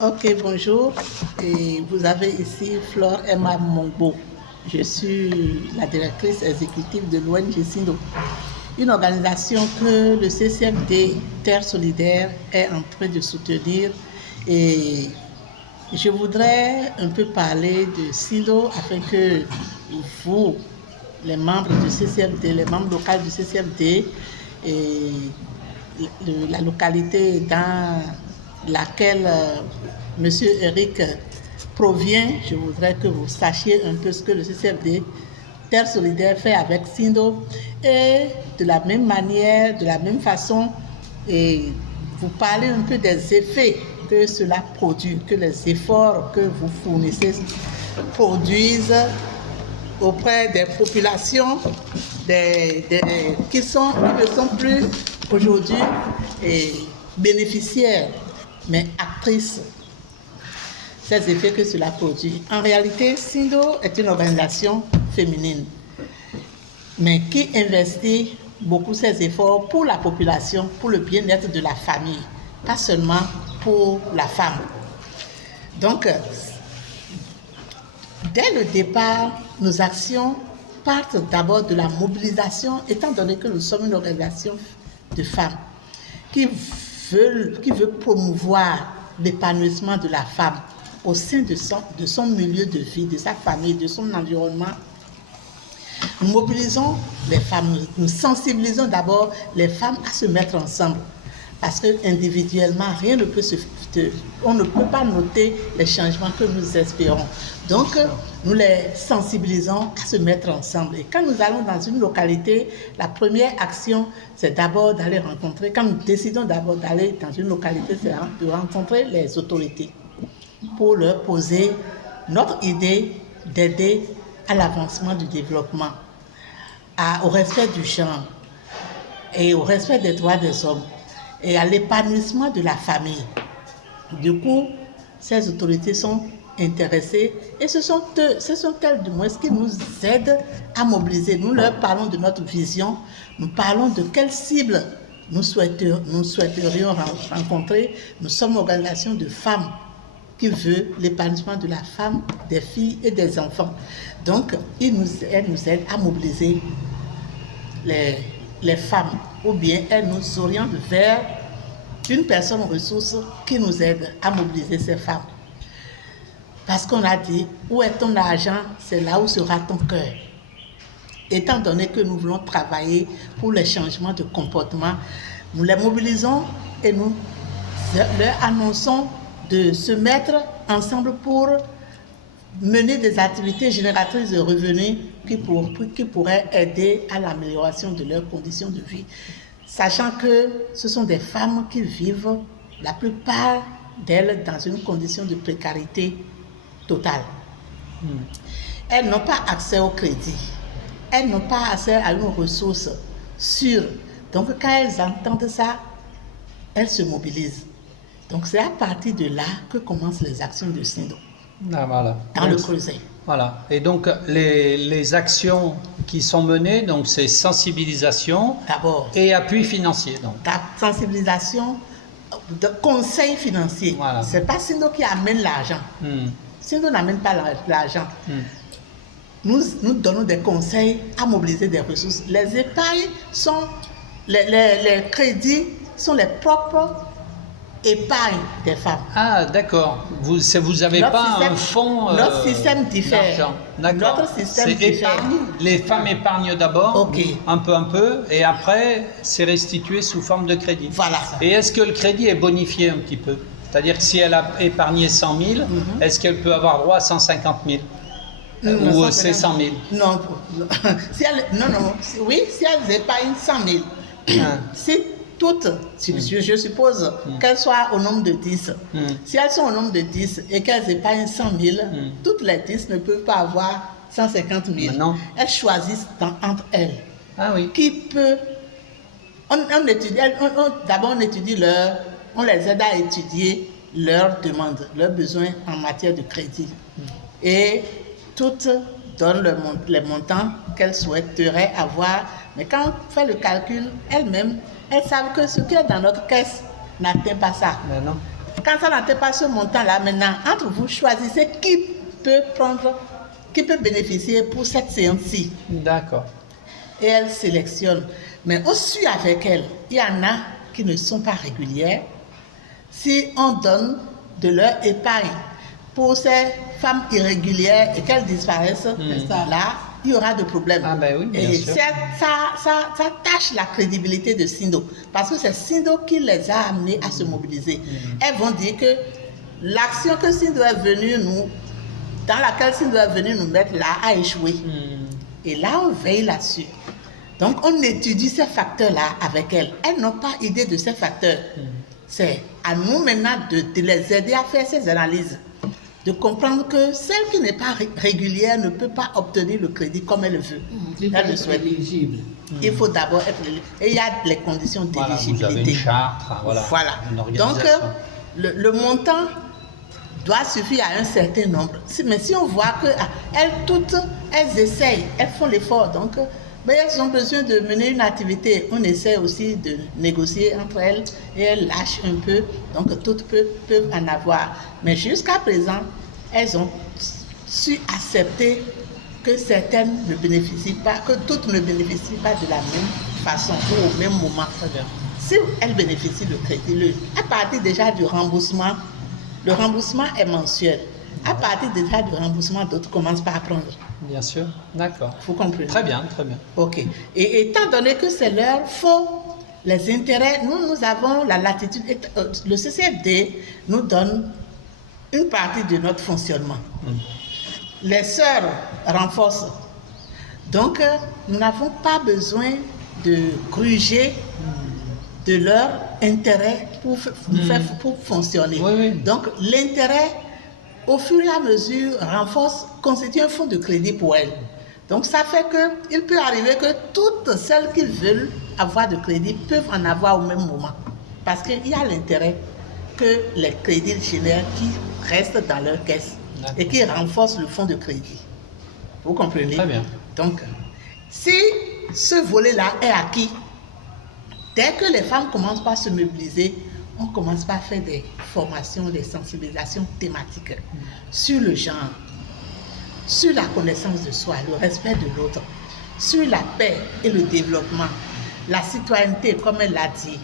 Ok, bonjour. Et vous avez ici Flore Emma Mongbo. Je suis la directrice exécutive de l'ONG SINDO, une organisation que le CCFD Terre Solidaire est en train de soutenir. Et je voudrais un peu parler de SINDO afin que vous, les membres du CCFD, les membres locaux du CCFD, et la localité dans laquelle M. Eric provient, je voudrais que vous sachiez un peu ce que le CCFD Terre Solidaire fait avec SINDO et de la même manière, de la même façon, et vous parlez un peu des effets que cela produit, que les efforts que vous fournissez produisent auprès des populations qui ne sont plus aujourd'hui bénéficiaires, mais actrices. Ces effets que cela produit. En réalité, SINDO est une organisation féminine, mais qui investit beaucoup ses efforts pour la population, pour le bien-être de la famille, pas seulement pour la femme. Donc, dès le départ, nos actions partent d'abord de la mobilisation, étant donné que nous sommes une organisation de femmes qui veut promouvoir l'épanouissement de la femme au sein de son milieu de vie, de sa famille, de son environnement. Nous mobilisons les femmes, nous sensibilisons d'abord les femmes à se mettre ensemble. Parce que individuellement, rien ne peut on ne peut pas noter les changements que nous espérons. Donc, nous les sensibilisons à se mettre ensemble. Et quand nous allons dans une localité, la première action, c'est d'abord d'aller rencontrer, quand nous décidons d'abord d'aller dans une localité, c'est de rencontrer les autorités pour leur poser notre idée d'aider à l'avancement du développement, au respect du genre et au respect des droits des hommes et à l'épanouissement de la famille. Du coup, ces autorités sont intéressées et ce sont elles du moins qui nous aident à mobiliser. Nous leur parlons de notre vision, nous parlons de quelle cible nous souhaiterions rencontrer. Nous sommes une organisation de femmes qui veut l'épanouissement de la femme, des filles et des enfants. Donc, elles nous aident à mobiliser les femmes, ou bien elles nous orientent vers une personne ressource qui nous aide à mobiliser ces femmes. Parce qu'on a dit, où est ton argent, c'est là où sera ton cœur. Étant donné que nous voulons travailler pour les changements de comportement, nous les mobilisons et nous leur annonçons de se mettre ensemble pour mener des activités génératrices de revenus qui pourraient aider à l'amélioration de leurs conditions de vie. Sachant que ce sont des femmes qui vivent, la plupart d'elles, dans une condition de précarité totale. Elles n'ont pas accès au crédit. Elles n'ont pas accès à une ressource sûre. Donc, quand elles entendent ça, elles se mobilisent. Donc, c'est à partir de là que commencent les actions de SINDO. Voilà. Dans le Creuset. Voilà. Et donc, les actions qui sont menées, donc c'est sensibilisation d'abord et appui financier. Donc. Sensibilisation, de conseil financier. Voilà. Ce n'est pas SINDO qui amène l'argent. SINDO n'amène pas l'argent. Nous donnons des conseils à mobiliser des ressources. Les épargnes sont, les crédits sont les propres épargnes des femmes. Ah, d'accord. Vous n'avez pas un fonds. Notre système diffère. D'accord. Notre système diffère. Les femmes épargnent d'abord, okay. un peu, et après, c'est restitué sous forme de crédit. Voilà. Et est-ce que le crédit est bonifié un petit peu? C'est-à-dire que si elle a épargné 100 000, est-ce qu'elle peut avoir droit à 150 000 ou c'est 100 000? Non. Oui, si elles épargnent 100 000. Si toutes, je suppose qu'elles soient au nombre de 10. Si elles sont au nombre de 10 et qu'elles épargnent 100 000, toutes les 10 ne peuvent pas avoir 150 000. Non. Elles choisissent entre elles. Ah oui. Qui peut... D'abord, on étudie on les aide à étudier leurs demandes, leurs besoins en matière de crédit. Et toutes donnent les montants qu'elles souhaiteraient avoir. Mais quand on fait le calcul, elles-mêmes, elles savent que ce qui est dans notre caisse n'atteint pas ça. Mais non. quand ça n'atteint pas ce montant-là, maintenant, entre vous, choisissez qui peut bénéficier pour cette séance-ci. D'accord. Et elle sélectionne. Mais on suit avec elle. Il y en a qui ne sont pas régulières. Si on donne de leur épargne pour ces femmes irrégulières et qu'elles disparaissent, là, il y aura des problèmes. Ah ben oui, bien sûr. Ça tâche la crédibilité de Sindo. Parce que c'est Sindo qui les a amenés à se mobiliser. Elles vont dire que l'action que Sindo est venue dans laquelle Sindo est venue nous mettre là, a échoué. Et là, on veille là-dessus. Donc, on étudie ces facteurs-là avec elles. Elles n'ont pas idée de ces facteurs. C'est à nous maintenant de les aider à faire ces analyses. De comprendre que celle qui n'est pas régulière ne peut pas obtenir le crédit comme elle le veut. Elle le souhaite. Éligible. Il faut d'abord être éligible. Et il y a les conditions d'éligibilité. Voilà, vous avez une charte, voilà. Une organisation. Donc, le montant doit suffire à un certain nombre. Mais si on voit qu'elles toutes, elles essayent, elles font l'effort. Donc, mais elles ont besoin de mener une activité. On essaie aussi de négocier entre elles et elles lâchent un peu. Donc, toutes peuvent en avoir. Mais jusqu'à présent, elles ont su accepter que certaines ne bénéficient pas, que toutes ne bénéficient pas de la même façon ou au même moment. Si elles bénéficient du crédit, à partir déjà du remboursement, le remboursement est mensuel. À partir déjà du remboursement, d'autres commencent par prendre. Bien sûr, d'accord. Vous comprenez? Très bien, très bien. Ok. Et étant donné que c'est leur faux, les intérêts, nous avons la latitude. Le CCFD nous donne une partie de notre fonctionnement. Les sœurs renforcent. Donc, nous n'avons pas besoin de gruger de leur intérêt pour fonctionner. Oui. Donc, l'intérêt, au fur et à mesure, constitue un fonds de crédit pour elles. Donc, ça fait qu'il peut arriver que toutes celles qui veulent avoir de crédit peuvent en avoir au même moment. Parce qu'il y a l'intérêt que les crédits génèrent qui restent dans leur caisse et qui renforcent le fonds de crédit. Vous comprenez? Très bien. Donc, si ce volet-là est acquis, dès que les femmes commencent par se mobiliser, on commence par faire des formations, des sensibilisations thématiques sur le genre, sur la connaissance de soi, le respect de l'autre, sur la paix et le développement, la citoyenneté, comme elle l'a dit,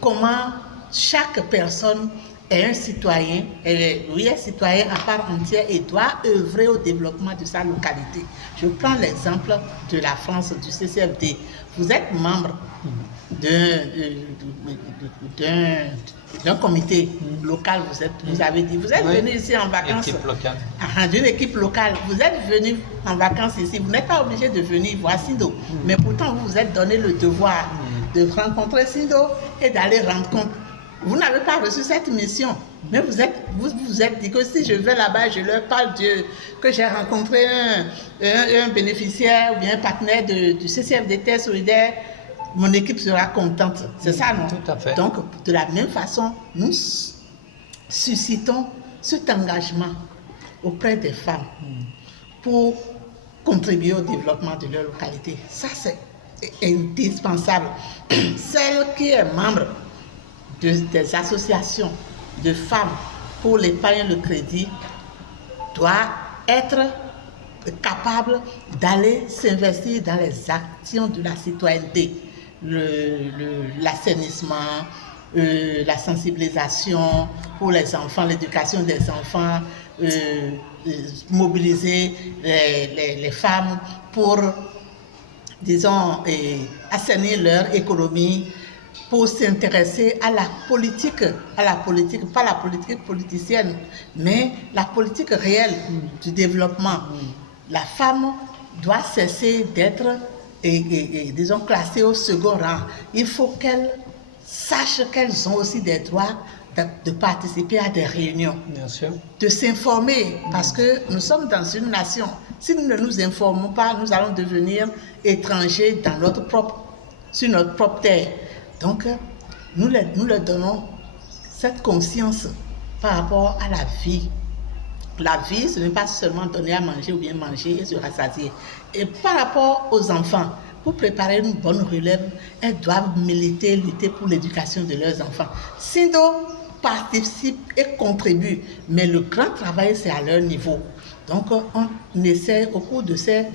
comment chaque personne est un citoyen, est citoyen à part entière et doit œuvrer au développement de sa localité. Je prends l'exemple de la France, du CCFD. Vous êtes membre d'un comité local, vous avez dit, vous êtes venu ici en vacances. Équipe locale. D'une équipe locale. Vous êtes venu en vacances ici, vous n'êtes pas obligé de venir voir Sindo, mais pourtant vous vous êtes donné le devoir de rencontrer Sindo et d'aller rendre compte. Vous n'avez pas reçu cette mission, mais vous êtes dit que si je vais là-bas, je leur parle que j'ai rencontré un bénéficiaire ou bien un partenaire du CCFD Terre Solidaire, mon équipe sera contente. C'est ça, non? Tout à fait. Donc, de la même façon, nous suscitons cet engagement auprès des femmes pour contribuer au développement de leur localité. Ça, c'est indispensable. Celle qui est membre des associations de femmes pour l'épargne et le crédit doit être capable d'aller s'investir dans les actions de la citoyenneté, l'assainissement, la sensibilisation pour les enfants, l'éducation des enfants, mobiliser les femmes pour, disons, assainir leur économie, pour s'intéresser à la politique, pas la politique politicienne, mais la politique réelle du développement. La femme doit cesser d'être, disons, classée au second rang. Il faut qu'elles sachent qu'elles ont aussi des droits de participer à des réunions, Bien sûr. de s'informer, parce que nous sommes dans une nation. Si nous ne nous informons pas, nous allons devenir étrangers sur notre propre terre. Donc, nous leur donnons cette conscience par rapport à la vie. La vie, ce n'est pas seulement donner à manger ou bien manger et se rassasier. Et par rapport aux enfants, pour préparer une bonne relève, elles doivent lutter pour l'éducation de leurs enfants. Sindo participent et contribuent, mais le grand travail, c'est à leur niveau. Donc, on essaie, au cours de ces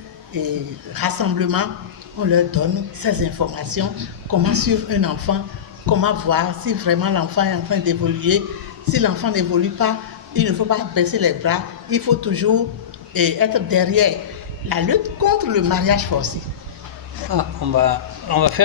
rassemblements, on leur donne ces informations, comment suivre un enfant, comment voir si vraiment l'enfant est en train d'évoluer. Si l'enfant n'évolue pas, il ne faut pas baisser les bras, il faut toujours être derrière. La lutte contre le mariage forcé. On va faire